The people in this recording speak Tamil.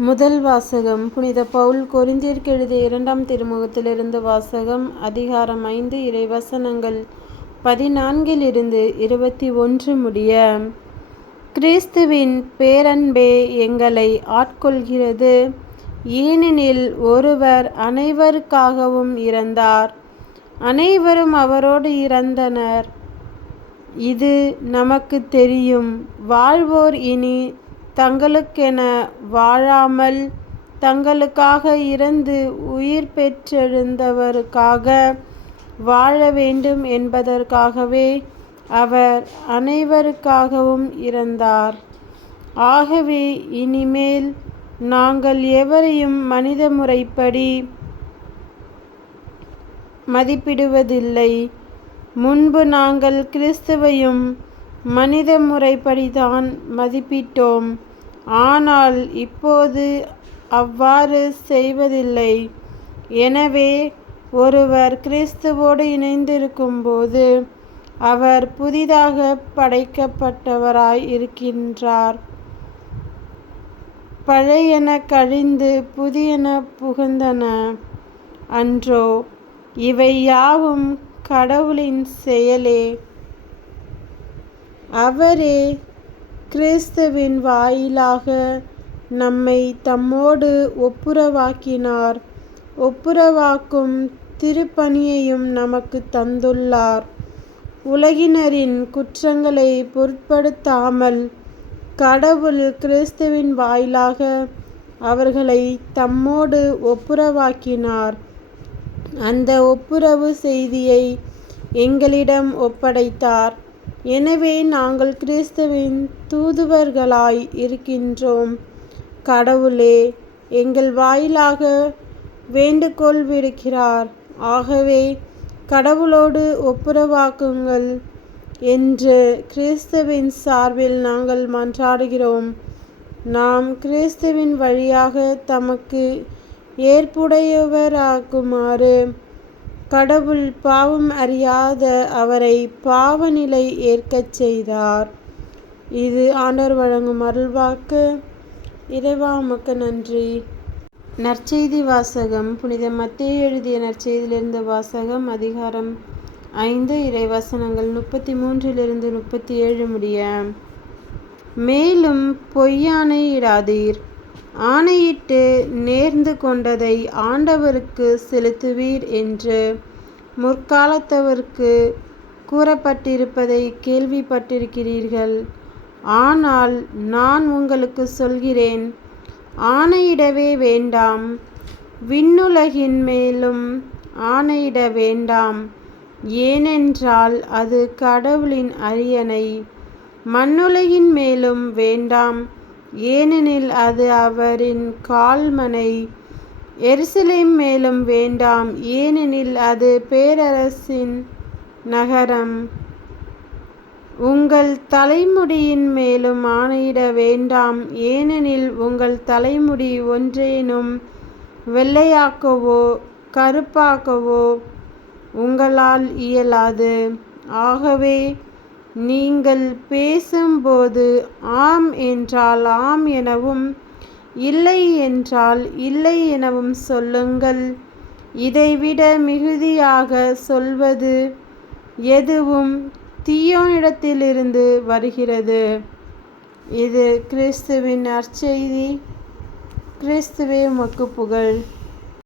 முதல் வாசகம். புனித பவுல் கொரிந்தியர்க்கு எழுதிய இரண்டாம் திருமுகத்திலிருந்து வாசகம் அதிகாரம் ஐந்து இறைவசனங்கள் பதினான்கிலிருந்து இருபத்தி ஒன்று முடிய. கிறிஸ்துவின் பேரன்பே எங்களை ஆட்கொள்கிறது. ஏனெனில் ஒருவர் அனைவருக்காகவும் இறந்தார். அனைவரும் அவரோடு இறந்தனர். இது நமக்கு தெரியும். வாழ்வோர் இனி தங்களுக்கென வாழாமல் தங்களுக்காக இறந்து உயிர் பெற்றெழுந்தவருக்காக வாழ வேண்டும் என்பதற்காகவே அவர் அனைவருக்காகவும் இறந்தார். ஆகவே இனிமேல் நாங்கள் எவரையும் மனித முறைப்படி மதிப்பிடுவதில்லை. முன்பு நாங்கள் கிறிஸ்துவையும் மனித முறைப்படிதான் மதிப்பிட்டோம். ஆனால் இப்போது அவ்வாறு செய்வதில்லை. எனவே ஒருவர் கிறிஸ்துவோடு இணைந்திருக்கும்போது அவர் புதிதாக படைக்கப்பட்டவராய் இருக்கின்றார். பழையன கழிந்து புதியன புகுந்தன. அன்றோ இவை யாவும் கடவுளின் செயலே. அவரே கிறிஸ்துவின் வாயிலாக நம்மை தம்மோடு ஒப்புரவாக்கினார். ஒப்புரவாக்கும் திருப்பணியையும் நமக்கு தந்துள்ளார். உலகினரின் குற்றங்களை பொருட்படுத்தாமல் கடவுள் கிறிஸ்துவின் வாயிலாக அவர்களை தம்மோடு ஒப்புரவாக்கினார். அந்த ஒப்புரவு செய்தியை எங்களிடம் ஒப்படைத்தார். எனவே நாங்கள் கிறிஸ்துவின் தூதுவர்களாய் இருக்கின்றோம். கடவுளே எங்கள் வாயிலாக வேண்டுகோள் விடுக்கிறார் ஆகவே கடவுளோடு ஒப்புரவாக்குங்கள் என்று கிறிஸ்துவின் சார்பில் நாங்கள் மன்றாடுகிறோம். நாம் கிறிஸ்துவின் வழியாக தமக்கு ஏற்புடையவராகுமாறு கடவுள் பாவம் அறியாத அவரை பாவநிலை ஏற்கச் செய்தார். இது ஆண்டவர் வழங்கும் அருள்வாக்கு. இறைவா உமக்கு நன்றி. நற்செய்தி வாசகம். புனித மத்திய எழுதிய நற்செய்தியிலிருந்து வாசகம் அதிகாரம் ஐந்து இறைவசனங்கள் முப்பத்தி மூன்றிலிருந்து முப்பத்தி ஏழு முடிய. மேலும் பொய்யானை இடாதீர். ஆணையிட்டு நேர்ந்து கொண்டதை ஆண்டவருக்கு செலுத்துவீர் என்று முற்காலத்தவருக்கு கூறப்பட்டிருப்பதை கேள்விப்பட்டிருக்கிறீர்கள். ஆனால் நான் உங்களுக்கு சொல்கிறேன் ஆணையிடவே வேண்டாம் விண்ணுலகின் மேலும் ஆணையிட வேண்டாம். ஏனென்றால் அது கடவுளின் அரியணை மண்ணுலகின் மேலும் வேண்டாம். ஏனெனில் அது அவரின் கால்மனை எருசலேம் மேலும் வேண்டாம் ஏனெனில் அது பேரரசின் நகரம். உங்கள் தலைமுடியின் மேலும் ஆணையிட வேண்டாம் ஏனெனில் உங்கள் தலைமுடி ஒன்றேனும் வெள்ளையாக்கவோ கருப்பாக்கவோ உங்களால் இயலாது. ஆகவே நீங்கள் பேசும்போது ஆம் என்றால் ஆம் எனவும் இல்லை என்றால் இல்லை எனவும் சொல்லுங்கள். இதைவிட மிகுதியாக சொல்வது எதுவும் தீயோனிடத்திலிருந்து வருகிறது. இது கிறிஸ்துவின் அற்செய்தி கிறிஸ்துவே மக்கு புகழ்.